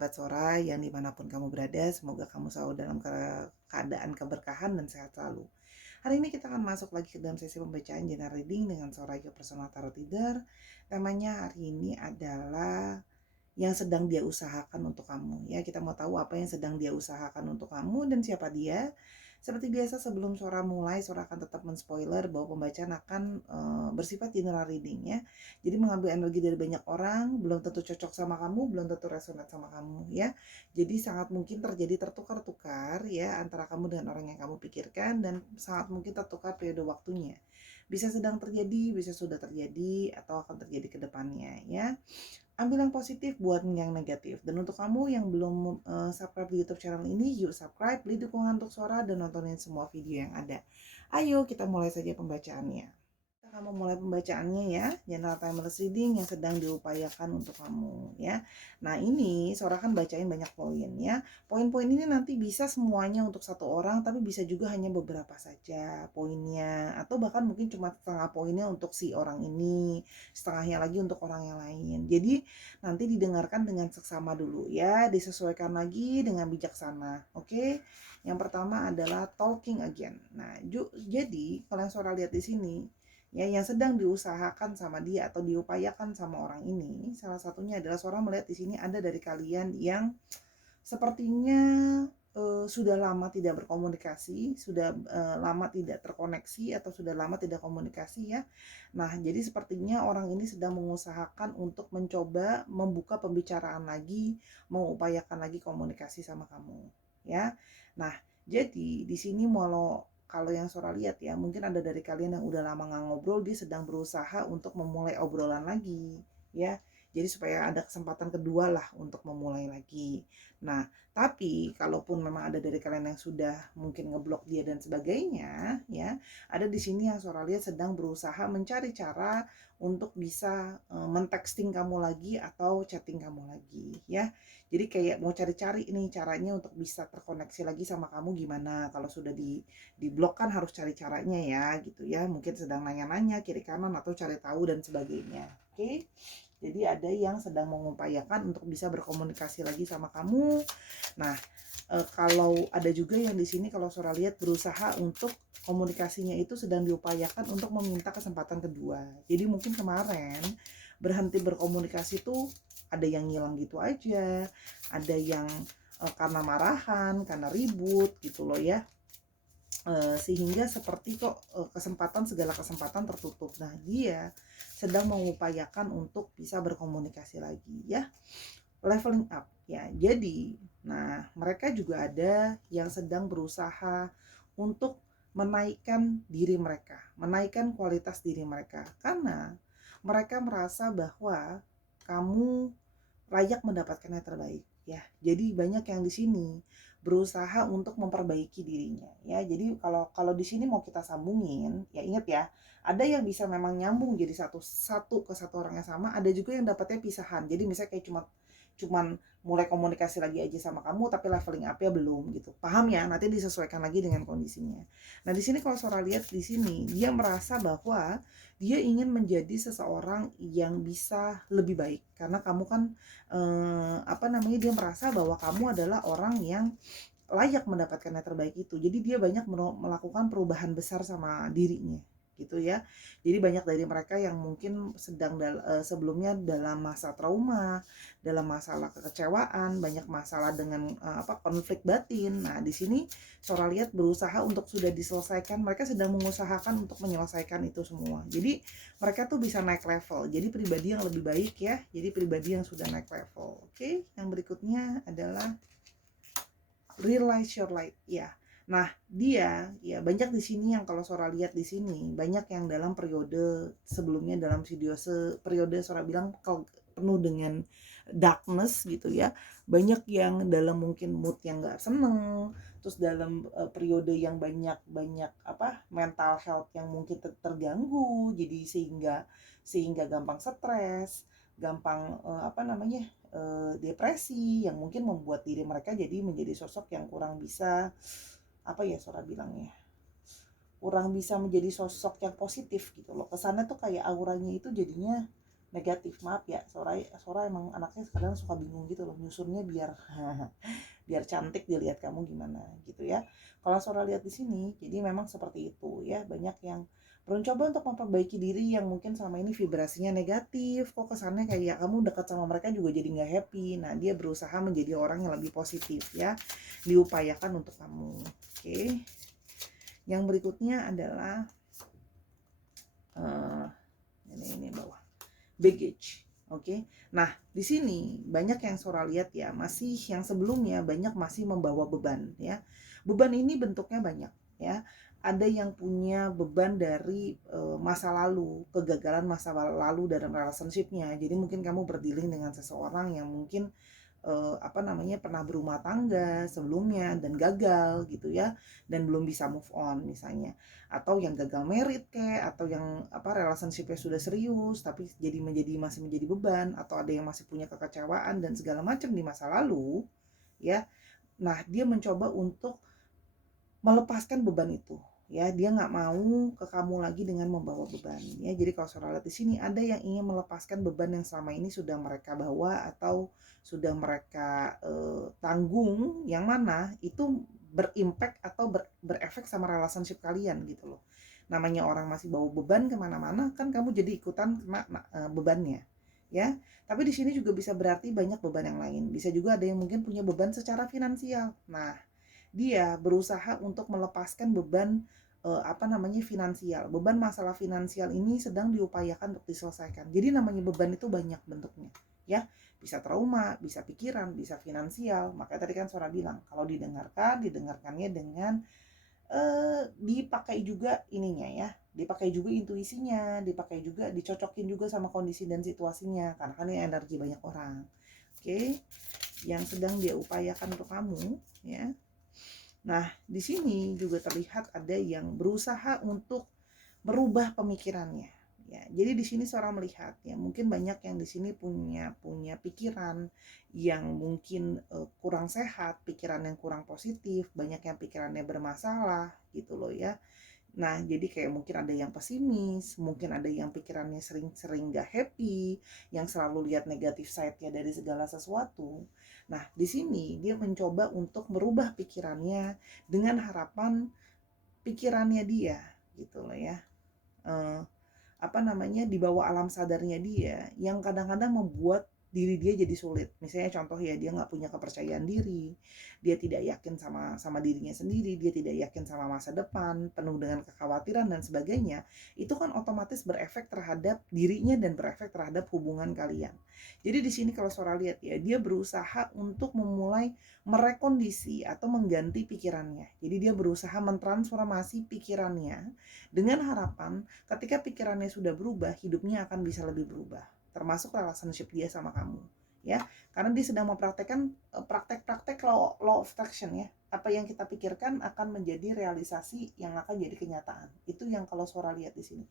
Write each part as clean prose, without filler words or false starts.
sahabat Sora yang dimanapun kamu berada, semoga kamu selalu dalam keadaan keberkahan dan sehat selalu. Hari ini kita akan masuk lagi ke dalam sesi pembacaan general reading dengan Sora Your Personal Tarot Reader. Temanya hari ini adalah yang sedang dia usahakan untuk kamu. Ya, kita mau tahu apa yang sedang dia usahakan untuk kamu dan siapa dia. Seperti biasa sebelum Sora mulai, Sora akan tetap men-spoiler bahwa pembacaan akan bersifat general reading ya. Jadi mengambil energi dari banyak orang, belum tentu cocok sama kamu, belum tentu resonate sama kamu ya. Jadi sangat mungkin terjadi tertukar-tukar ya antara kamu dengan orang yang kamu pikirkan dan sangat mungkin tertukar periode waktunya. Bisa sedang terjadi, bisa sudah terjadi atau akan terjadi ke depannya ya. Ambil yang positif, buat yang negatif. Dan untuk kamu yang belum subscribe di YouTube channel ini, yuk subscribe, beri dukungan untuk Sora dan nontonin semua video yang ada. Ayo kita mulai saja pembacaannya. Kamu mulai pembacaannya ya, general timeless reading yang sedang diupayakan untuk kamu ya. Nah ini Sora kan bacain banyak poin ya. Poin-poin ini nanti bisa semuanya untuk satu orang, tapi bisa juga hanya beberapa saja poinnya, atau bahkan mungkin cuma setengah poinnya untuk si orang ini, setengahnya lagi untuk orang yang lain. Jadi nanti didengarkan dengan seksama dulu ya, disesuaikan lagi dengan bijaksana. Oke? Yang pertama adalah talking again. Nah, jadi kalau yang Sora lihat di sini ya yang sedang diusahakan sama dia atau diupayakan sama orang ini, salah satunya adalah seorang melihat di sini ada dari kalian yang sepertinya sudah lama tidak berkomunikasi, sudah lama tidak terkoneksi atau sudah lama tidak komunikasi ya. Nah, jadi sepertinya orang ini sedang mengusahakan untuk mencoba membuka pembicaraan lagi, mengupayakan lagi komunikasi sama kamu, ya. Nah, jadi di sini kalau yang Sora lihat ya, mungkin ada dari kalian yang udah lama nggak ngobrol, dia sedang berusaha untuk memulai obrolan lagi, ya. Jadi supaya ada kesempatan kedua lah untuk memulai lagi. Nah, tapi kalaupun memang ada dari kalian yang sudah mungkin ngeblok dia dan sebagainya, ya, ada di sini yang Sora lihat sedang berusaha mencari cara untuk bisa men-texting kamu lagi atau chatting kamu lagi, ya. Jadi kayak mau cari-cari ini caranya untuk bisa terkoneksi lagi sama kamu gimana. Kalau sudah di blog kan harus cari caranya ya gitu ya, mungkin sedang nanya-nanya kiri kanan atau cari tahu dan sebagainya. Oke, jadi ada yang sedang mengupayakan untuk bisa berkomunikasi lagi sama kamu. Nah, kalau ada juga yang di sini kalau Sora lihat berusaha untuk komunikasinya itu sedang diupayakan untuk meminta kesempatan kedua. Jadi mungkin kemarin berhenti berkomunikasi tuh ada yang ngilang gitu aja, ada yang karena marahan, karena ribut gitu loh ya. Sehingga seperti kok segala kesempatan tertutup. Nah, dia sedang mengupayakan untuk bisa berkomunikasi lagi ya, leveling up ya. Jadi, nah mereka juga ada yang sedang berusaha untuk menaikkan diri mereka, menaikkan kualitas diri mereka karena mereka merasa bahwa kamu layak mendapatkan yang terbaik ya. Jadi banyak yang di sini berusaha untuk memperbaiki dirinya ya. Jadi kalau kalau di sini mau kita sambungin ya, ingat ya, ada yang bisa memang nyambung jadi satu ke satu orang yang sama, ada juga yang dapatnya pisahan. Jadi misalnya kayak cuman mulai komunikasi lagi aja sama kamu tapi leveling up-nya belum gitu. Paham ya? Nanti disesuaikan lagi dengan kondisinya. Nah, di sini kalau Sora lihat di sini dia merasa bahwa dia ingin menjadi seseorang yang bisa lebih baik karena kamu kan dia merasa bahwa kamu adalah orang yang layak mendapatkan yang terbaik itu. Jadi dia banyak melakukan perubahan besar sama dirinya gitu ya. Jadi banyak dari mereka yang mungkin sebelumnya dalam masa trauma, dalam masalah kekecewaan, banyak masalah dengan konflik batin. Nah, di sini Sora lihat berusaha untuk sudah diselesaikan, mereka sedang mengusahakan untuk menyelesaikan itu semua. Jadi mereka tuh bisa naik level. Jadi pribadi yang lebih baik ya. Jadi pribadi yang sudah naik level. Oke, yang berikutnya adalah realize your light ya. Nah, dia ya banyak di sini yang kalau Sora lihat di sini banyak yang dalam periode sebelumnya dalam periode Sora bilang penuh dengan darkness gitu ya. Banyak yang dalam mungkin mood yang nggak seneng, terus dalam periode yang banyak mental health yang mungkin terganggu, jadi sehingga gampang stres, gampang depresi yang mungkin membuat diri mereka jadi menjadi sosok yang kurang bisa Sora bilangnya kurang bisa menjadi sosok yang positif gitu loh. Kesannya tuh kayak auranya itu jadinya negatif. Maaf ya, Sora emang anaknya kadang suka bingung gitu loh, nyusunnya biar biar cantik dilihat kamu gimana gitu ya. Kalau Sora lihat di sini, jadi memang seperti itu ya, banyak yang mencoba untuk memperbaiki diri yang mungkin selama ini vibrasinya negatif, kok kesannya kayak kamu dekat sama mereka juga jadi nggak happy. Nah, dia berusaha menjadi orang yang lebih positif ya, diupayakan untuk kamu. Oke. Yang berikutnya adalah uh, ini bawah baggage. Oke. Nah, di sini banyak yang Sora lihat ya, masih yang sebelumnya banyak masih membawa beban ya. Beban ini bentuknya banyak ya. Ada yang punya beban dari masa lalu, kegagalan masa lalu dalam relationship-nya. Jadi mungkin kamu berdealing dengan seseorang yang mungkin pernah berumah tangga sebelumnya dan gagal gitu ya, dan belum bisa move on misalnya, atau yang gagal merit kayak, atau yang relationship-nya sudah serius tapi masih menjadi beban, atau ada yang masih punya kekecewaan dan segala macam di masa lalu ya. Nah, dia mencoba untuk melepaskan beban itu ya, dia nggak mau ke kamu lagi dengan membawa beban ya. Jadi kalau Saudara lihat di sini, ada yang ingin melepaskan beban yang selama ini sudah mereka bawa atau sudah mereka tanggung, yang mana itu berimpact atau berefek sama relationship kalian gitu loh. Namanya orang masih bawa beban kemana-mana, kan kamu jadi ikutan kena bebannya ya. Tapi di sini juga bisa berarti banyak beban yang lain, bisa juga ada yang mungkin punya beban secara finansial. Nah, dia berusaha untuk melepaskan beban finansial. Beban masalah finansial ini sedang diupayakan untuk diselesaikan. Jadi namanya beban itu banyak bentuknya, ya. Bisa trauma, bisa pikiran, bisa finansial. Makanya tadi kan Sora bilang, kalau didengarkannya dengan dipakai juga ininya ya, dipakai juga intuisinya, dipakai juga, dicocokin juga sama kondisi dan situasinya, karena kan ini energi banyak orang. Oke, yang sedang dia upayakan untuk kamu, ya. Nah, di sini juga terlihat ada yang berusaha untuk merubah pemikirannya. Ya, jadi di sini seorang melihat ya, mungkin banyak yang di sini punya pikiran yang mungkin kurang sehat, pikiran yang kurang positif, banyak yang pikirannya bermasalah gitu loh ya. Nah, jadi kayak mungkin ada yang pesimis, mungkin ada yang pikirannya sering-sering gak happy, yang selalu lihat negatif side-nya dari segala sesuatu. Nah, di sini dia mencoba untuk merubah pikirannya dengan harapan pikirannya dia, gitu loh ya. Eh, di bawah alam sadarnya dia yang kadang-kadang membuat diri dia jadi sulit. Misalnya contoh ya, dia nggak punya kepercayaan diri, dia tidak yakin sama dirinya sendiri, dia tidak yakin sama masa depan, penuh dengan kekhawatiran dan sebagainya. Itu kan otomatis berefek terhadap dirinya dan berefek terhadap hubungan kalian. Jadi di sini kalau Sora lihat ya, dia berusaha untuk memulai merekondisi atau mengganti pikirannya. Jadi dia berusaha mentransformasi pikirannya dengan harapan ketika pikirannya sudah berubah, hidupnya akan bisa lebih berubah, termasuk relationship dia sama kamu ya. Karena dia sedang mempraktekkan praktek-praktek law of attraction ya. Apa yang kita pikirkan akan menjadi realisasi yang akan jadi kenyataan. Itu yang kalau Sora lihat di sini.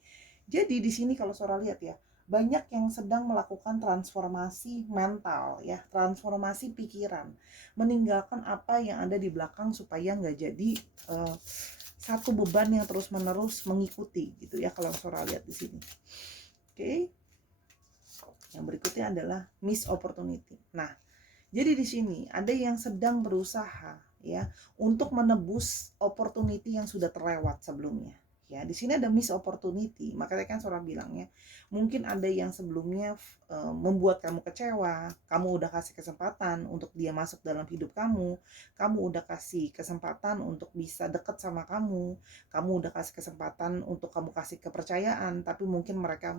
Jadi di sini kalau Sora lihat ya, banyak yang sedang melakukan transformasi mental ya, transformasi pikiran, meninggalkan apa yang ada di belakang supaya nggak jadi satu beban yang terus menerus mengikuti gitu ya, kalau Sora lihat di sini. Oke. Yang berikutnya adalah miss opportunity. Nah, jadi di sini ada yang sedang berusaha ya untuk menebus opportunity yang sudah terlewat sebelumnya. Ya, di sini ada miss opportunity. Makanya kan Sora bilangnya, mungkin ada yang sebelumnya membuat kamu kecewa, kamu udah kasih kesempatan untuk dia masuk dalam hidup kamu udah kasih kesempatan untuk bisa deket sama kamu udah kasih kesempatan untuk kamu kasih kepercayaan, tapi mungkin mereka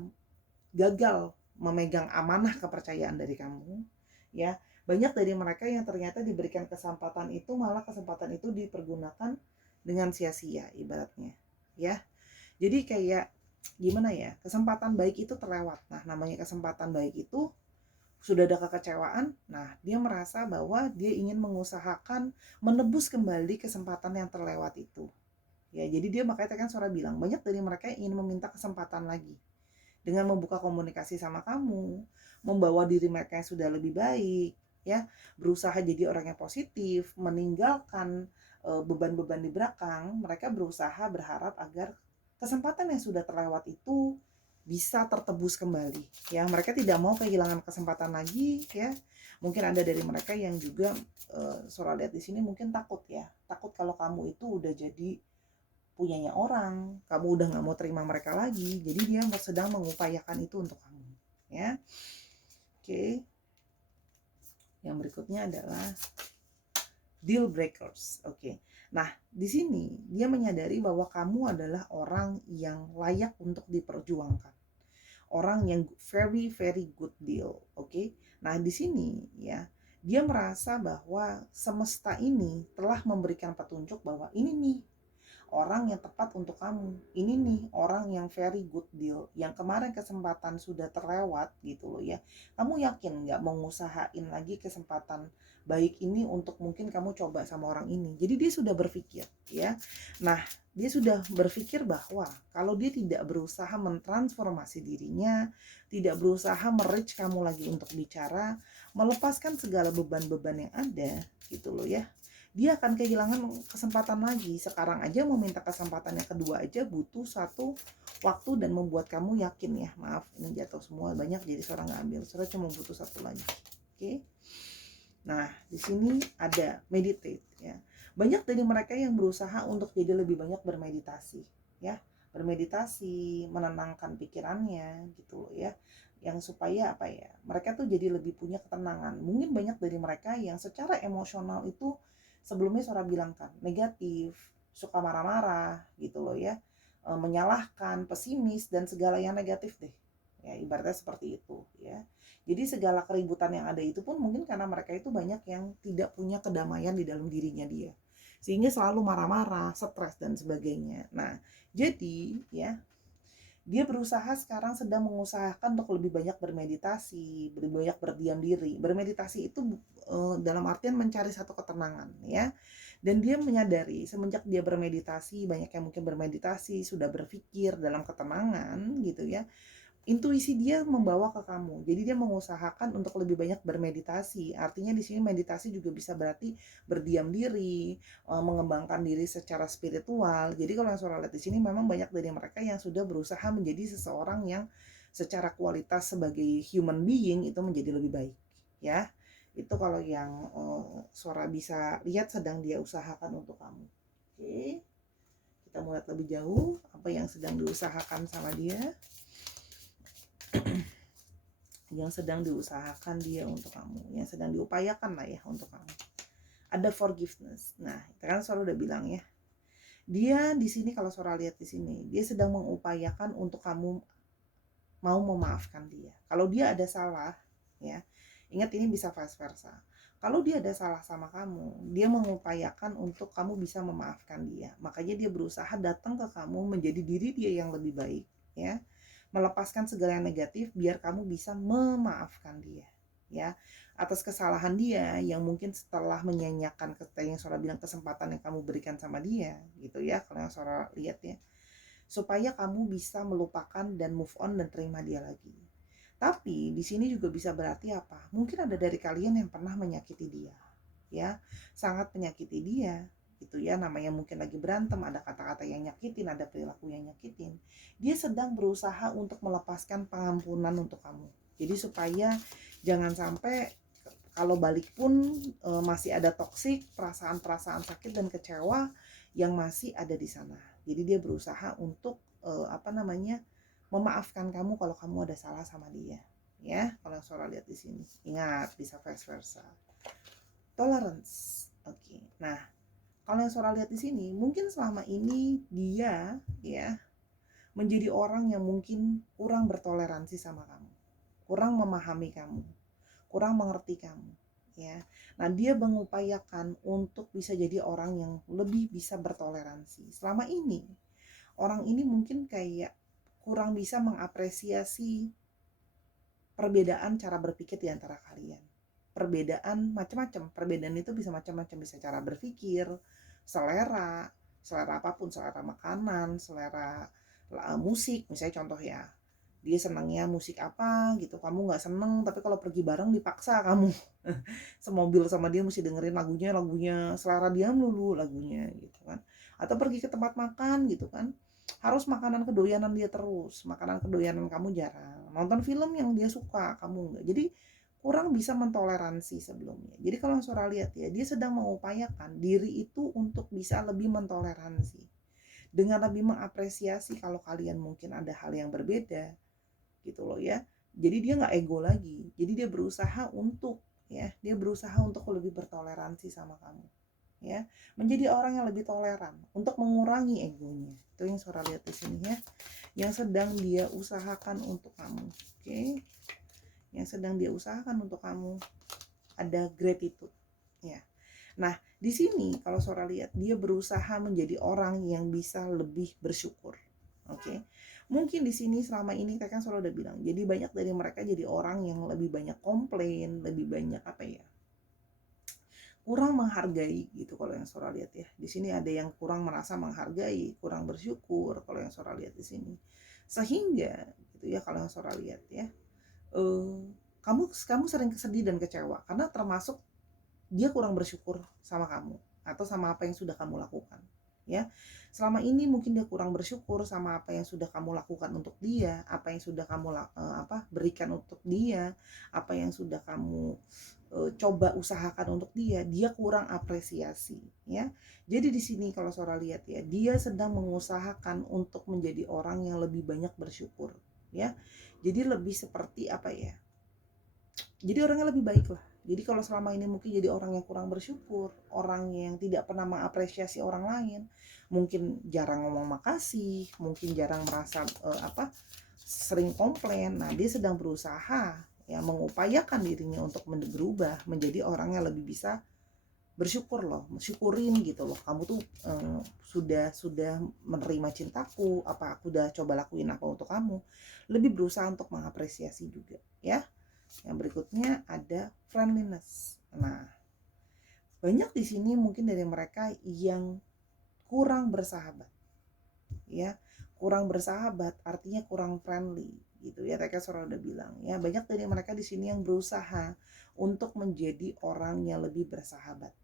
gagal memegang amanah kepercayaan dari kamu ya. Banyak dari mereka yang ternyata diberikan kesempatan itu, malah kesempatan itu dipergunakan dengan sia-sia ibaratnya ya. Jadi kayak gimana ya, kesempatan baik itu terlewat. Nah, namanya kesempatan baik itu sudah ada kekecewaan. Nah, dia merasa bahwa dia ingin mengusahakan menebus kembali kesempatan yang terlewat itu ya. Jadi dia, makanya kan Sora bilang, banyak dari mereka yang ingin meminta kesempatan lagi dengan membuka komunikasi sama kamu, membawa diri mereka yang sudah lebih baik ya, berusaha jadi orang yang positif, meninggalkan beban-beban di belakang. Mereka berusaha berharap agar kesempatan yang sudah terlewat itu bisa tertebus kembali ya. Mereka tidak mau kehilangan kesempatan lagi ya. Mungkin ada dari mereka yang juga Sora lihat di sini mungkin takut ya. Takut kalau kamu itu udah jadi punyanya orang, kamu udah nggak mau terima mereka lagi. Jadi dia sedang mengupayakan itu untuk kamu ya. Oke. Yang berikutnya adalah deal breakers. Oke. Nah, di sini dia menyadari bahwa kamu adalah orang yang layak untuk diperjuangkan. Orang yang very very good deal. Oke. Nah, di sini ya, dia merasa bahwa semesta ini telah memberikan petunjuk bahwa ini nih orang yang tepat untuk kamu. Ini nih orang yang very good deal. Yang kemarin kesempatan sudah terlewat gitu loh ya. Kamu yakin nggak mau ngusahain lagi kesempatan baik ini untuk mungkin kamu coba sama orang ini. Jadi dia sudah berpikir ya. Nah, dia sudah berpikir bahwa kalau dia tidak berusaha mentransformasi dirinya, tidak berusaha merich kamu lagi untuk bicara, melepaskan segala beban-beban yang ada gitu loh ya, dia akan kehilangan kesempatan lagi. Sekarang aja mau minta kesempatan yang kedua aja butuh satu waktu dan membuat kamu yakin ya. Maaf, ini jatuh semua banyak jadi seorang nggak ambil. Seorang cuma butuh satu lagi. Oke. Nah, di sini ada meditate ya. Banyak dari mereka yang berusaha untuk jadi lebih banyak bermeditasi ya. Bermeditasi, menenangkan pikirannya gitu loh ya. Yang supaya apa ya? Mereka tuh jadi lebih punya ketenangan. Mungkin banyak dari mereka yang secara emosional itu sebelumnya Sora bilang kan negatif, suka marah-marah gitu loh ya, menyalahkan, pesimis dan segala yang negatif deh ya, ibaratnya seperti itu ya. Jadi segala keributan yang ada itu pun mungkin karena mereka itu banyak yang tidak punya kedamaian di dalam dirinya dia, sehingga selalu marah-marah, stres dan sebagainya. Nah, jadi ya, dia berusaha sekarang sedang mengusahakan untuk lebih banyak bermeditasi, lebih banyak berdiam diri. Bermeditasi itu dalam artian mencari satu ketenangan ya. Dan dia menyadari semenjak dia bermeditasi, banyak yang mungkin bermeditasi, sudah berpikir dalam ketenangan gitu ya, intuisi dia membawa ke kamu. Jadi dia mengusahakan untuk lebih banyak bermeditasi. Artinya di sini meditasi juga bisa berarti berdiam diri, mengembangkan diri secara spiritual. Jadi kalau yang Sora lihat di sini memang banyak dari mereka yang sudah berusaha menjadi seseorang yang secara kualitas sebagai human being itu menjadi lebih baik, ya. Itu kalau yang Sora bisa lihat sedang dia usahakan untuk kamu. Oke. Kita mau lihat lebih jauh apa yang sedang diusahakan sama dia. Yang sedang diusahakan dia untuk kamu, yang sedang diupayakan lah ya untuk kamu. Ada forgiveness. Nah, kita kan Sora udah bilang ya. Dia di sini kalau Sora lihat di sini, dia sedang mengupayakan untuk kamu mau memaafkan dia. Kalau dia ada salah, ya. Ingat ini bisa vice versa. Kalau dia ada salah sama kamu, dia mengupayakan untuk kamu bisa memaafkan dia. Makanya dia berusaha datang ke kamu menjadi diri dia yang lebih baik, ya. Melepaskan segala yang negatif biar kamu bisa memaafkan dia ya atas kesalahan dia yang mungkin setelah menyanyiakan yang Sora bilang kesempatan yang kamu berikan sama dia gitu ya, kalau yang Sora lihat ya, supaya kamu bisa melupakan dan move on dan terima dia lagi. Tapi di sini juga bisa berarti apa? Mungkin ada dari kalian yang pernah menyakiti dia ya, sangat menyakiti dia gitu ya, namanya mungkin lagi berantem, ada kata-kata yang nyakitin, ada perilaku yang nyakitin. Dia sedang berusaha untuk melepaskan pengampunan untuk kamu. Jadi supaya jangan sampai kalau balik pun masih ada toksik, perasaan-perasaan sakit dan kecewa yang masih ada di sana. Jadi dia berusaha untuk memaafkan kamu kalau kamu ada salah sama dia. Ya, kalau Sora lihat di sini. Ingat, bisa vice versa. Tolerance. Oke. Nah, kalau yang Sora lihat di sini, mungkin selama ini dia ya menjadi orang yang mungkin kurang bertoleransi sama kamu, kurang memahami kamu, kurang mengerti kamu, ya. Nah, dia mengupayakan untuk bisa jadi orang yang lebih bisa bertoleransi. Selama ini, orang ini mungkin kayak kurang bisa mengapresiasi perbedaan cara berpikir di antara kalian. Perbedaan macam-macam, perbedaan itu bisa macam-macam, bisa cara berpikir, selera apapun, selera makanan, selera musik, misalnya contoh ya, dia senangnya musik apa gitu, kamu nggak seneng, tapi kalau pergi bareng dipaksa kamu semobil sama dia mesti dengerin lagunya selera dia melulu lagunya gitu kan, atau pergi ke tempat makan gitu kan, Harus makanan kedoyanan dia terus, makanan kedoyanan kamu jarang. Nonton film yang dia suka, kamu enggak. Jadi kurang bisa mentoleransi sebelumnya. Jadi kalau Sora lihat ya, dia sedang mengupayakan diri itu untuk bisa lebih mentoleransi. Dengan lebih mengapresiasi kalau kalian mungkin ada hal yang berbeda, gitu loh ya. Jadi dia nggak ego lagi. Jadi dia berusaha untuk dia berusaha untuk lebih bertoleransi sama kamu. Ya, menjadi orang yang lebih toleran untuk mengurangi egonya. Itu yang Sora lihat di sini ya. Yang sedang dia usahakan untuk kamu. Oke. Yang sedang dia usahakan untuk kamu ada gratitude ya. Nah, di sini kalau Sora lihat dia berusaha menjadi orang yang bisa lebih bersyukur. Oke. Mungkin di sini selama ini kan Sora udah bilang, jadi banyak dari mereka jadi orang yang lebih banyak komplain, lebih banyak apa ya? Kurang menghargai gitu kalau yang Sora lihat ya. Di sini ada yang kurang merasa menghargai, kurang bersyukur kalau yang Sora lihat di sini. Sehingga gitu ya kalau yang Sora lihat ya, eh, kamu sering sedih dan kecewa karena termasuk dia kurang bersyukur sama kamu atau sama apa yang sudah kamu lakukan ya. Selama ini mungkin dia kurang bersyukur sama apa yang sudah kamu lakukan untuk dia, apa yang sudah kamu berikan untuk dia, apa yang sudah kamu coba usahakan untuk dia kurang apresiasi ya. Jadi di sini kalau Sora lihat ya, dia sedang mengusahakan untuk menjadi orang yang lebih banyak bersyukur ya. Jadi lebih seperti apa ya, jadi orang yang lebih baik lah. Jadi kalau selama ini mungkin jadi orang yang kurang bersyukur, orang yang tidak pernah mengapresiasi orang lain, mungkin jarang ngomong makasih, mungkin jarang merasa sering komplain. Nah, dia sedang berusaha ya mengupayakan dirinya untuk berubah menjadi orang yang lebih bisa bersyukur loh, syukurin gitu loh. Kamu tuh sudah menerima cintaku, apa aku udah coba lakuin apa untuk kamu. Lebih berusaha untuk mengapresiasi juga ya. Yang berikutnya ada friendliness. Nah, banyak di sini mungkin dari mereka yang kurang bersahabat. Ya, kurang bersahabat artinya kurang friendly gitu ya. Tadi Sora udah bilang ya, banyak dari mereka di sini yang berusaha untuk menjadi orang yang lebih bersahabat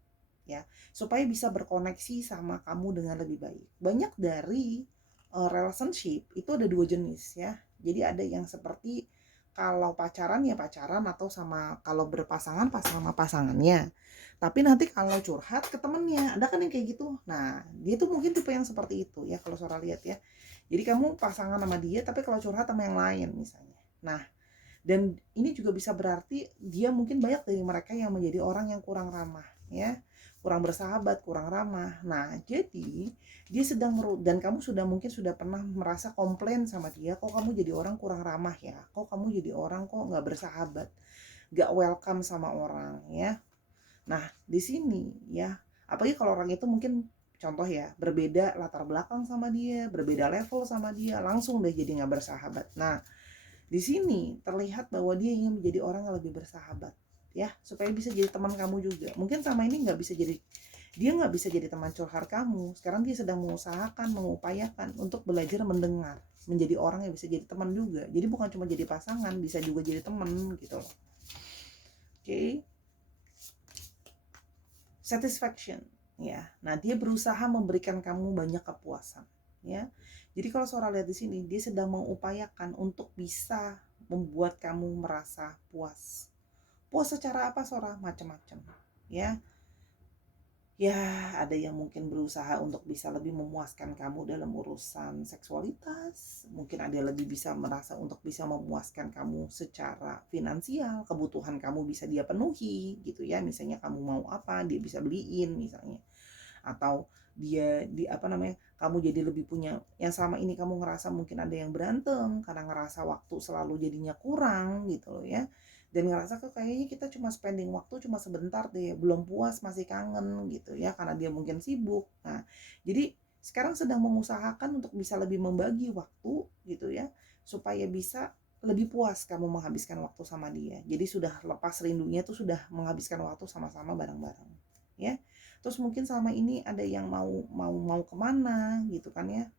ya, supaya bisa berkoneksi sama kamu dengan lebih baik. Banyak dari relationship itu ada dua jenis ya. Jadi ada yang seperti kalau pacaran ya pacaran, atau sama kalau berpasangan sama pasangannya. Tapi nanti kalau curhat ke temennya, ada kan yang kayak gitu. Nah, dia tuh mungkin tipe yang seperti itu ya kalau Sora lihat ya. Jadi kamu pasangan sama dia, tapi kalau curhat sama yang lain misalnya. Nah, dan ini juga bisa berarti dia mungkin banyak dari mereka yang menjadi orang yang kurang ramah ya, kurang bersahabat, kurang ramah. Nah, jadi dia sedang dan kamu mungkin sudah pernah merasa komplain sama dia, kok kamu jadi orang kurang ramah ya, kok kamu jadi orang kok nggak bersahabat, nggak welcome sama orang ya. Nah, di sini ya, apalagi kalau orang itu mungkin contoh ya, berbeda latar belakang sama dia, berbeda level sama dia, langsung deh jadi nggak bersahabat. Nah, di sini terlihat bahwa dia ingin menjadi orang yang lebih bersahabat ya, supaya bisa jadi teman kamu juga. Mungkin sama ini dia nggak bisa jadi teman curhat kamu. Sekarang dia sedang mengusahakan, mengupayakan untuk belajar mendengar, menjadi orang yang bisa jadi teman juga. Jadi bukan cuma jadi pasangan, bisa juga jadi teman gitu loh. Oke. Satisfaction ya. Nah, dia berusaha memberikan kamu banyak kepuasan ya. Jadi kalau Sora lihat di sini, dia sedang mengupayakan untuk bisa membuat kamu merasa puas. Puas secara apa Sora? Macam-macam ya. Ya, ada yang mungkin berusaha untuk bisa lebih memuaskan kamu dalam urusan seksualitas. Mungkin ada yang lebih bisa merasa untuk bisa memuaskan kamu secara finansial. Kebutuhan kamu bisa dia penuhi gitu ya. Misalnya kamu mau apa, dia bisa beliin misalnya. Atau kamu jadi lebih punya, yang selama ini kamu ngerasa mungkin ada yang berantem karena ngerasa waktu selalu jadinya kurang gitu loh ya, dan ngerasa kok kayaknya kita cuma spending waktu cuma sebentar deh, belum puas, masih kangen gitu ya, karena dia mungkin sibuk. Nah, jadi sekarang sedang mengusahakan untuk bisa lebih membagi waktu gitu ya, supaya bisa lebih puas kamu menghabiskan waktu sama dia. Jadi sudah lepas rindunya tuh, sudah menghabiskan waktu sama-sama bareng-bareng ya. Terus mungkin selama ini ada yang mau kemana gitu kan ya,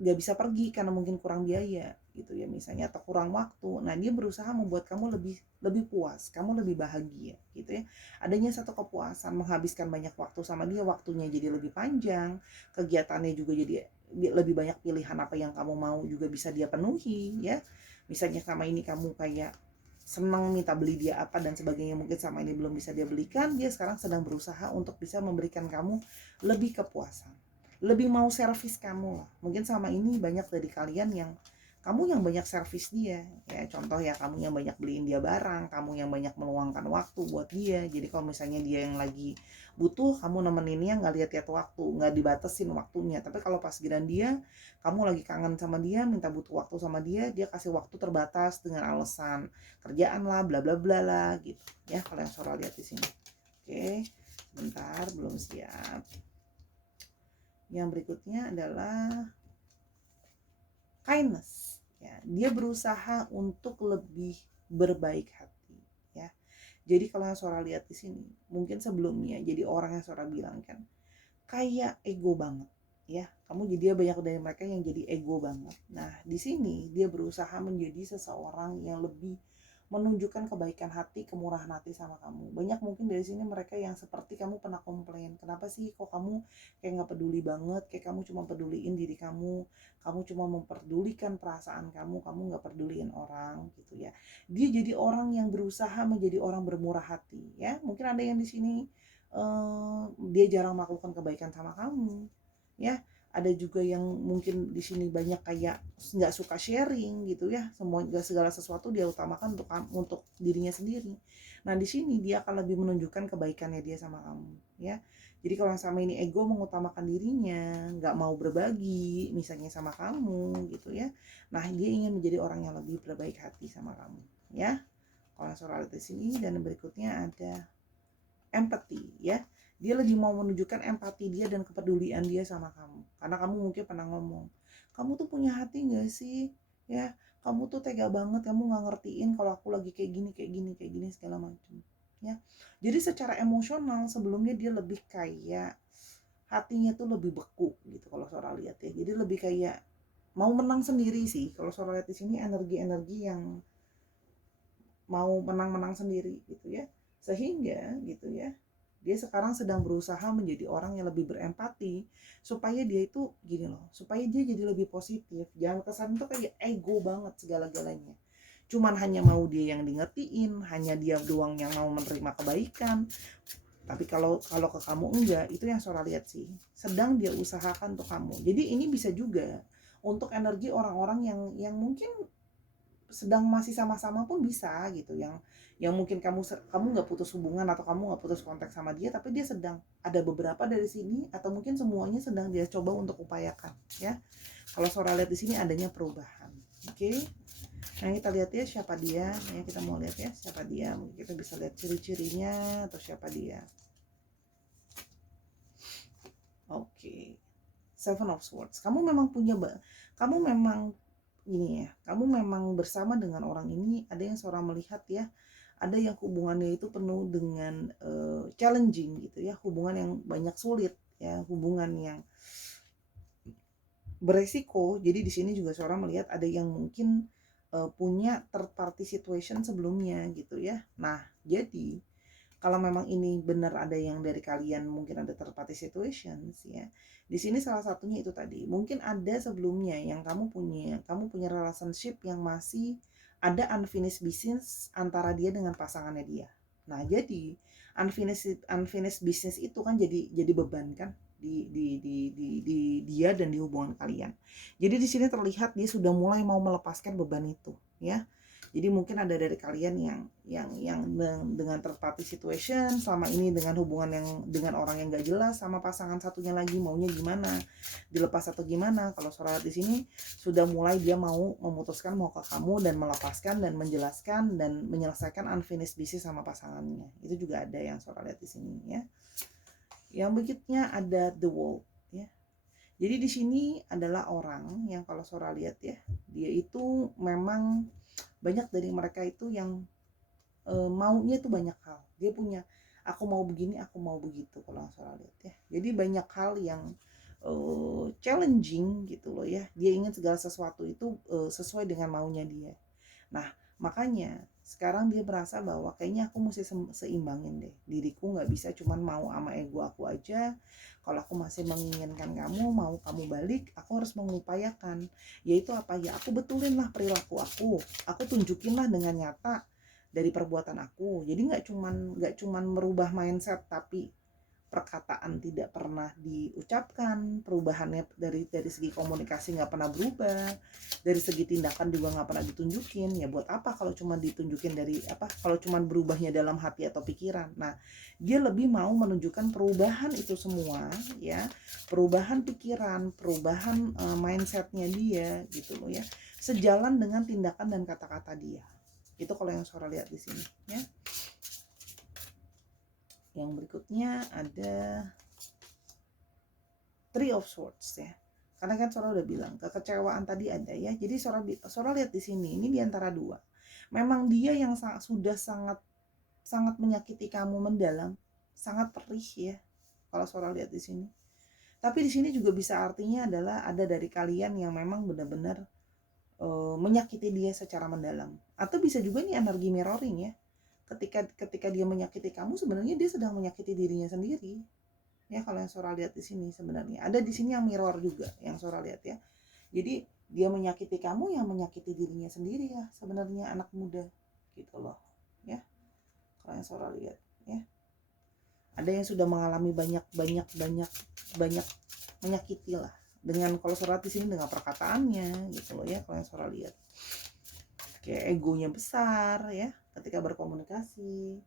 nggak bisa pergi karena mungkin kurang biaya gitu ya misalnya, atau kurang waktu. Nah, dia berusaha membuat kamu lebih lebih puas, kamu lebih bahagia gitu ya. Adanya satu kepuasan menghabiskan banyak waktu sama dia, waktunya jadi lebih panjang, kegiatannya juga jadi lebih banyak pilihan apa yang kamu mau juga bisa dia penuhi ya. Misalnya sama ini kamu kayak senang minta beli dia apa dan sebagainya, mungkin sama ini belum bisa dia belikan, dia sekarang sedang berusaha untuk bisa memberikan kamu lebih kepuasan, lebih mau servis kamu lah. Mungkin sama ini banyak dari kalian yang kamu yang banyak servis dia ya, contoh ya, kamu yang banyak beliin dia barang, kamu yang banyak meluangkan waktu buat dia. Jadi kalau misalnya dia yang lagi butuh, kamu nemeninnya nggak lihat-lihat waktu, nggak dibatesin waktunya. Tapi kalau pas giliran dia, kamu lagi kangen sama dia, minta butuh waktu sama dia, dia kasih waktu terbatas dengan alasan kerjaan lah, bla bla bla lah gitu ya. Kalau yang Sora lihat di sini. Oke, bentar, belum siap. Yang berikutnya adalah kindness ya. Dia berusaha untuk lebih berbaik hati ya. Jadi kalau yang Sora lihat di sini, mungkin sebelumnya jadi orang yang Sora bilang kan kayak ego banget ya. Kamu jadi dia banyak dari mereka yang jadi ego banget. Nah, di sini dia berusaha menjadi seseorang yang lebih menunjukkan kebaikan hati, kemurahan hati sama kamu. Banyak mungkin dari sini mereka yang seperti kamu pernah komplain, kenapa sih kok kamu kayak nggak peduli banget, kayak kamu cuma peduliin diri kamu cuma memperdulikan perasaan kamu nggak peduliin orang gitu ya. Dia jadi orang yang berusaha menjadi orang bermurah hati ya. Mungkin ada yang di sini dia jarang melakukan kebaikan sama kamu ya. Ada juga yang mungkin di sini banyak kayak nggak suka sharing gitu ya, semua segala sesuatu dia utamakan untuk dirinya sendiri. Nah di sini dia akan lebih menunjukkan kebaikannya dia sama kamu ya. Jadi kalau yang sama ini ego, mengutamakan dirinya, nggak mau berbagi misalnya sama kamu gitu ya. Nah dia ingin menjadi orang yang lebih berbaik hati sama kamu ya. Kalau soal di sini, dan berikutnya ada empathy ya. Dia lebih mau menunjukkan empati dia dan kepedulian dia sama kamu. Karena kamu mungkin pernah ngomong, kamu tuh punya hati gak sih ya, kamu tuh tega banget, kamu gak ngertiin kalau aku lagi kayak gini segala macam ya. Jadi secara emosional sebelumnya dia lebih kayak hatinya tuh lebih beku gitu kalau Sora lihat ya. Jadi lebih kayak mau menang sendiri sih kalau Sora lihat di sini, energi-energi yang mau menang-menang sendiri gitu ya. Sehingga gitu ya, dia sekarang sedang berusaha menjadi orang yang lebih berempati supaya dia itu gini loh, supaya dia jadi lebih positif. Jangan kesan itu kayak ego banget segala-galanya. Cuman hanya mau dia yang ngertiin, hanya dia doang yang mau menerima kebaikan. Tapi kalau kalau ke kamu enggak, itu yang Sora lihat sih. Sedang dia usahakan untuk kamu. Jadi ini bisa juga untuk energi orang-orang yang mungkin sedang masih sama-sama pun bisa gitu, yang mungkin kamu nggak putus hubungan atau kamu nggak putus kontak sama dia, tapi dia sedang ada beberapa dari sini atau mungkin semuanya sedang dia coba untuk upayakan ya. Kalau Sora lihat di sini adanya perubahan. Oke, nah kita lihat ya siapa dia ya, kita mau lihat ya siapa dia, mungkin kita bisa lihat ciri-cirinya atau siapa dia. Oke, Seven of Swords. Kamu memang ini ya, kamu memang bersama dengan orang ini, ada yang seorang melihat ya, ada yang hubungannya itu penuh dengan challenging gitu ya, hubungan yang banyak sulit ya, hubungan yang beresiko. Jadi di sini juga seorang melihat ada yang mungkin punya third party situation sebelumnya gitu ya. Nah jadi kalau memang ini benar ada yang dari kalian mungkin ada third party situations ya, di sini salah satunya itu tadi, mungkin ada sebelumnya yang kamu punya relationship yang masih ada unfinished business antara dia dengan pasangannya dia. Nah jadi unfinished business itu kan jadi beban kan di dia dan di hubungan kalian. Jadi di sini terlihat dia sudah mulai mau melepaskan beban itu ya. Jadi mungkin ada dari kalian yang dengan third party situation selama ini, dengan hubungan yang dengan orang yang gak jelas, sama pasangan satunya lagi maunya gimana, dilepas atau gimana. Kalau Sora di sini sudah mulai dia mau memutuskan mau ke kamu dan melepaskan dan menjelaskan dan menyelesaikan unfinished business sama pasangannya. Itu juga ada yang Sora lihat di sini ya. Yang berikutnya ada the world ya. Jadi di sini adalah orang yang kalau Sora lihat ya, dia itu memang banyak dari mereka itu yang maunya itu banyak hal. Dia punya aku mau begini, aku mau begitu kalau Sora lihat ya. Jadi banyak hal yang challenging gitu loh ya. Dia ingin segala sesuatu itu sesuai dengan maunya dia. Nah, makanya Sekarang dia merasa bahwa kayaknya aku mesti seimbangin deh. Diriku nggak bisa cuman mau sama ego aku aja. Kalau aku masih menginginkan kamu, mau kamu balik, aku harus mengupayakan. Yaitu apa ya? Aku betulin lah perilaku aku. Aku tunjukin lah dengan nyata dari perbuatan aku. Jadi nggak cuman merubah mindset, tapi perkataan tidak pernah diucapkan, perubahannya dari segi komunikasi nggak pernah berubah, dari segi tindakan juga nggak pernah ditunjukin. Ya buat apa kalau cuma ditunjukin dari apa, kalau cuma berubahnya dalam hati atau pikiran. Nah, dia lebih mau menunjukkan perubahan itu semua, ya, perubahan pikiran, perubahan mindsetnya dia gitu loh ya, sejalan dengan tindakan dan kata-kata dia. Itu kalau yang Sora lihat di sini ya. Yang berikutnya ada Three of Swords ya. Karena kan Sora udah bilang kekecewaan tadi ada ya. Jadi Sora lihat di sini, ini di antara dua. Memang dia yang sudah sangat sangat menyakiti kamu mendalam, sangat perih ya. Kalau Sora lihat di sini. Tapi di sini juga bisa artinya adalah ada dari kalian yang memang benar-benar menyakiti dia secara mendalam. Atau bisa juga nih energi mirroring ya. Ketika dia menyakiti kamu, sebenarnya dia sedang menyakiti dirinya sendiri. Ya, kalau yang Sora lihat di sini sebenarnya ada di sini yang mirror juga yang Sora lihat ya. Jadi dia menyakiti kamu, yang menyakiti dirinya sendiri ya sebenarnya, anak muda gitu loh ya. Kalau yang Sora lihat ya, ada yang sudah mengalami banyak menyakiti lah, dengan kalau Sora di sini dengan perkataannya gitu loh ya. Kalau yang Sora lihat kayak egonya besar ya ketika berkomunikasi.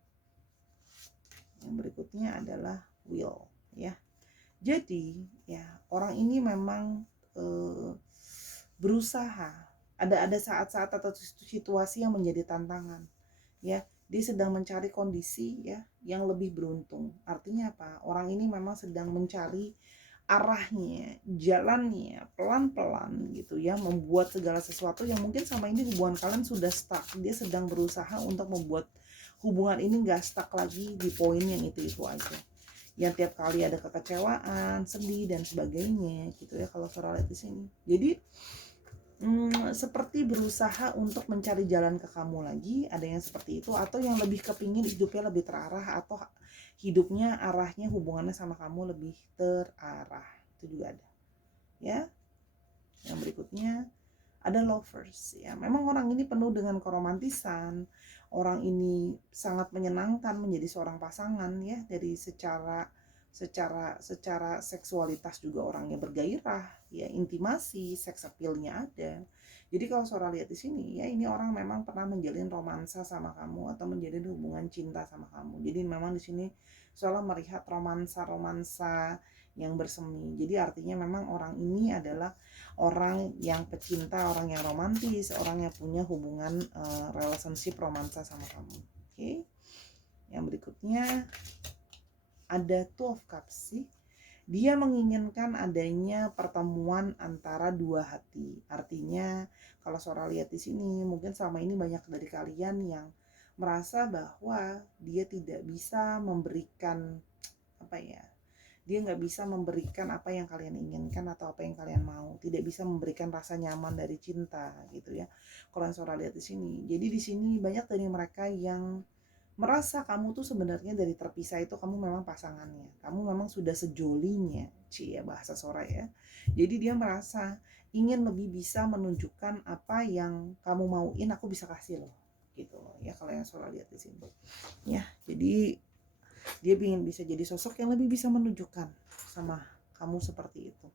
Yang berikutnya adalah will ya. Jadi ya, orang ini memang berusaha, ada saat-saat atau situasi yang menjadi tantangan ya. Dia sedang mencari kondisi ya yang lebih beruntung. Artinya apa? Orang ini memang sedang mencari arahnya, jalannya pelan-pelan gitu ya, membuat segala sesuatu yang mungkin sama ini hubungan kalian sudah stuck. Dia sedang berusaha untuk membuat hubungan ini nggak stuck lagi di poin yang itu aja, yang tiap kali ada kekecewaan, sedih dan sebagainya gitu ya. Kalau Sora lihat di sini, jadi seperti berusaha untuk mencari jalan ke kamu lagi. Ada yang seperti itu, atau yang lebih kepingin hidupnya lebih terarah, atau hidupnya arahnya hubungannya sama kamu lebih terarah. Itu juga ada ya. Yang berikutnya ada lovers ya. Memang orang ini penuh dengan keromantisan. Orang ini sangat menyenangkan menjadi seorang pasangan ya, dari secara seksualitas juga orangnya bergairah ya, intimasi, seks appeal-nya ada. Jadi kalau Sora lihat di sini ya, ini orang memang pernah menjalin romansa sama kamu atau menjalin hubungan cinta sama kamu. Jadi memang di sini Sora melihat romansa yang bersemi. Jadi artinya memang orang ini adalah orang yang pecinta, orang yang romantis, orang yang punya hubungan relationship romansa sama kamu. Oke. Yang berikutnya ada Two of Cups sih. Dia menginginkan adanya pertemuan antara dua hati. Artinya kalau Sora lihat di sini, mungkin selama ini banyak dari kalian yang merasa bahwa dia tidak bisa memberikan apa ya, dia nggak bisa memberikan apa yang kalian inginkan atau apa yang kalian mau, tidak bisa memberikan rasa nyaman dari cinta gitu ya. Kalau yang Sora lihat di sini, jadi di sini banyak dari mereka yang merasa kamu tuh sebenarnya dari terpisah itu kamu memang pasangannya, kamu memang sudah sejolinya, ya bahasa Sora ya. Jadi dia merasa ingin lebih bisa menunjukkan apa yang kamu mauin, aku bisa kasih loh gitu loh ya. Kalau yang Sora lihat di sini ya, jadi dia ingin bisa jadi sosok yang lebih bisa menunjukkan sama kamu seperti itu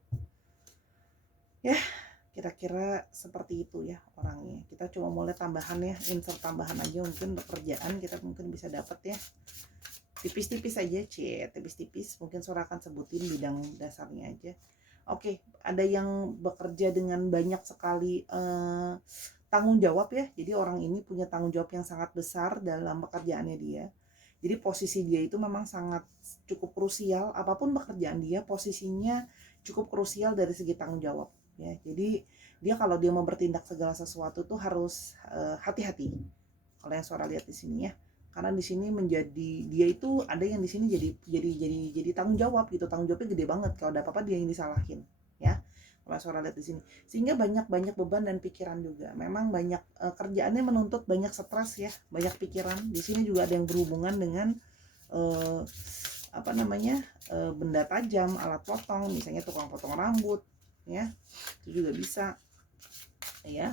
ya. Kira-kira seperti itu ya orangnya. Kita cuma mulai tambahan ya, insert tambahan aja, mungkin untuk kerjaan kita mungkin bisa dapat ya, tipis-tipis aja, tipis-tipis. Mungkin Sora akan sebutin bidang dasarnya aja. Oke, ada yang bekerja dengan banyak sekali tanggung jawab ya. Jadi orang ini punya tanggung jawab yang sangat besar dalam pekerjaannya dia. Jadi posisi dia itu memang sangat cukup krusial. Apapun pekerjaan dia, posisinya cukup krusial dari segi tanggung jawab ya. Jadi dia kalau dia mau bertindak segala sesuatu tuh harus hati-hati. Kalau yang Sora lihat di sini ya, karena di sini menjadi dia itu ada yang di sini jadi tanggung jawab gitu. Tanggung jawabnya gede banget, kalau ada apa-apa dia yang disalahin ya. Kalau Sora lihat di sini. Sehingga banyak beban dan pikiran juga. Memang banyak kerjaannya menuntut banyak stres ya, banyak pikiran. Di sini juga ada yang berhubungan dengan eh, apa namanya? Benda tajam, alat potong, misalnya tukang potong rambut ya. Itu juga bisa ya.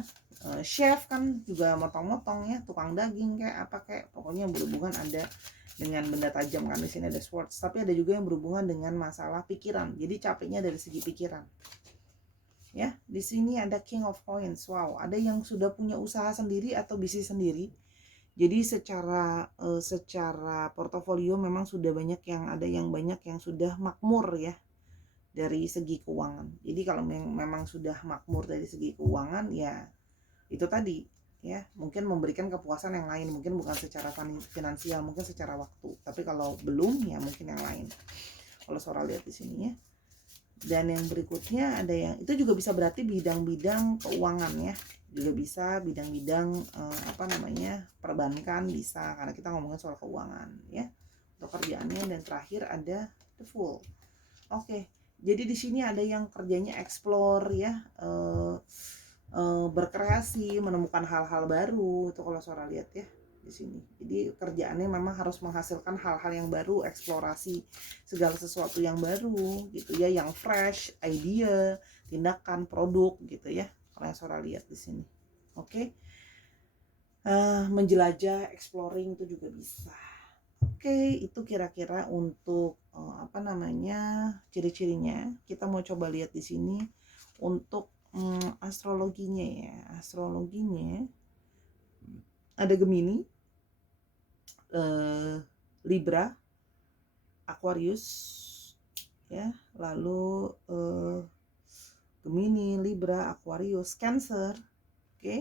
Chef kan juga motong-motong ya, tukang daging kayak apa kayak, pokoknya yang berhubungan ada dengan benda tajam kan. Di sini ada swords, tapi ada juga yang berhubungan dengan masalah pikiran. Jadi capeknya dari segi pikiran. Ya, di sini ada King of Coins. Wow, ada yang sudah punya usaha sendiri atau bisnis sendiri. Jadi secara portofolio memang sudah banyak yang ada, yang banyak yang sudah makmur ya dari segi keuangan. Jadi kalau memang sudah makmur dari segi keuangan ya itu tadi ya, mungkin memberikan kepuasan yang lain, mungkin bukan secara finansial, mungkin secara waktu, tapi kalau belum ya mungkin yang lain kalau Sora lihat di sini ya. Dan yang berikutnya ada yang itu juga bisa berarti bidang-bidang keuangan ya, juga bisa bidang-bidang apa namanya, perbankan bisa, karena kita ngomongin soal keuangan ya untuk kerjaannya. Dan terakhir ada the Fool. Oke, jadi di sini ada yang kerjanya explore ya, berkreasi, menemukan hal-hal baru. Itu kalau Sora lihat ya di sini. Jadi kerjaannya memang harus menghasilkan hal-hal yang baru, eksplorasi segala sesuatu yang baru gitu ya, yang fresh, idea, tindakan, produk gitu ya. Kalau yang Sora lihat di sini. Oke. Menjelajah, exploring itu juga bisa. Oke, itu kira-kira untuk apa namanya, ciri-cirinya. Kita mau coba lihat di sini untuk astrologinya ya. Astrologinya ada Gemini, Libra, Aquarius ya, lalu Gemini, Libra, Aquarius, Cancer, oke,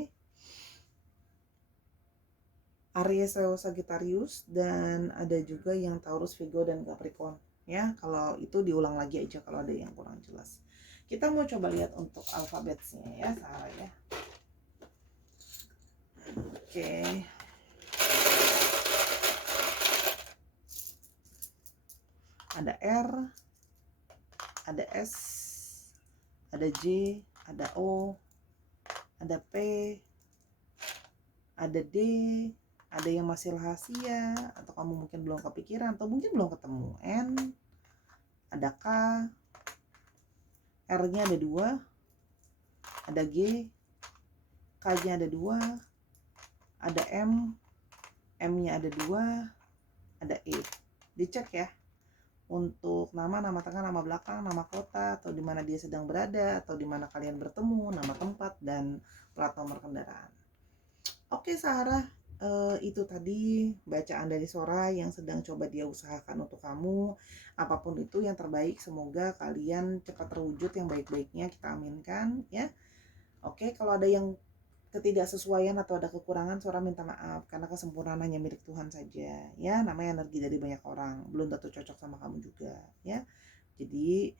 Aries, Leo, Sagittarius, dan ada juga yang Taurus, Virgo, dan Capricorn ya. Kalau itu diulang lagi aja kalau ada yang kurang jelas. Kita mau coba lihat untuk alfabetnya ya, Sarah ya. Oke. Ada R, ada S, ada J, ada O, ada P, ada D, ada yang masih rahasia atau kamu mungkin belum kepikiran atau mungkin belum ketemu. N, ada K, R-nya ada 2, ada G, K-nya ada 2, ada M, M-nya ada 2, ada E. Dicek ya untuk nama tengah, nama belakang, nama kota, atau di mana dia sedang berada, atau di mana kalian bertemu, nama tempat, dan plat nomor kendaraan. Oke Sarah, itu tadi bacaan dari Sora yang sedang coba dia usahakan untuk kamu. Apapun itu yang terbaik, semoga kalian cepat terwujud yang baik-baiknya, kita aminkan ya. Oke, kalau ada yang ketidaksesuaian atau ada kekurangan, Sora minta maaf karena kesempurnaan hanya milik Tuhan saja ya. Namanya energi dari banyak orang, belum tentu cocok sama kamu juga ya. Jadi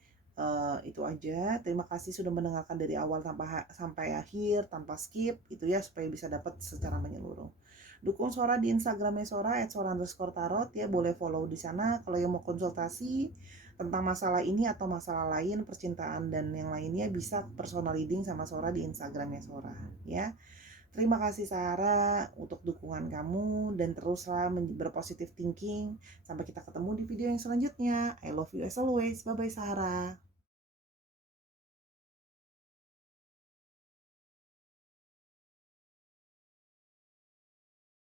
itu aja. Terima kasih sudah mendengarkan dari awal sampai akhir tanpa skip itu ya, supaya bisa dapat secara menyeluruh. Dukung Sora di Instagramnya Sora @sora_tarot ya, boleh follow di sana. Kalau yang mau konsultasi tentang masalah ini atau masalah lain, percintaan dan yang lainnya, bisa personal reading sama Sora di Instagramnya Sora ya. Terima kasih Sarah untuk dukungan kamu, dan teruslah berpositif thinking. Sampai kita ketemu di video yang selanjutnya. I love you as always. Bye bye Sarah.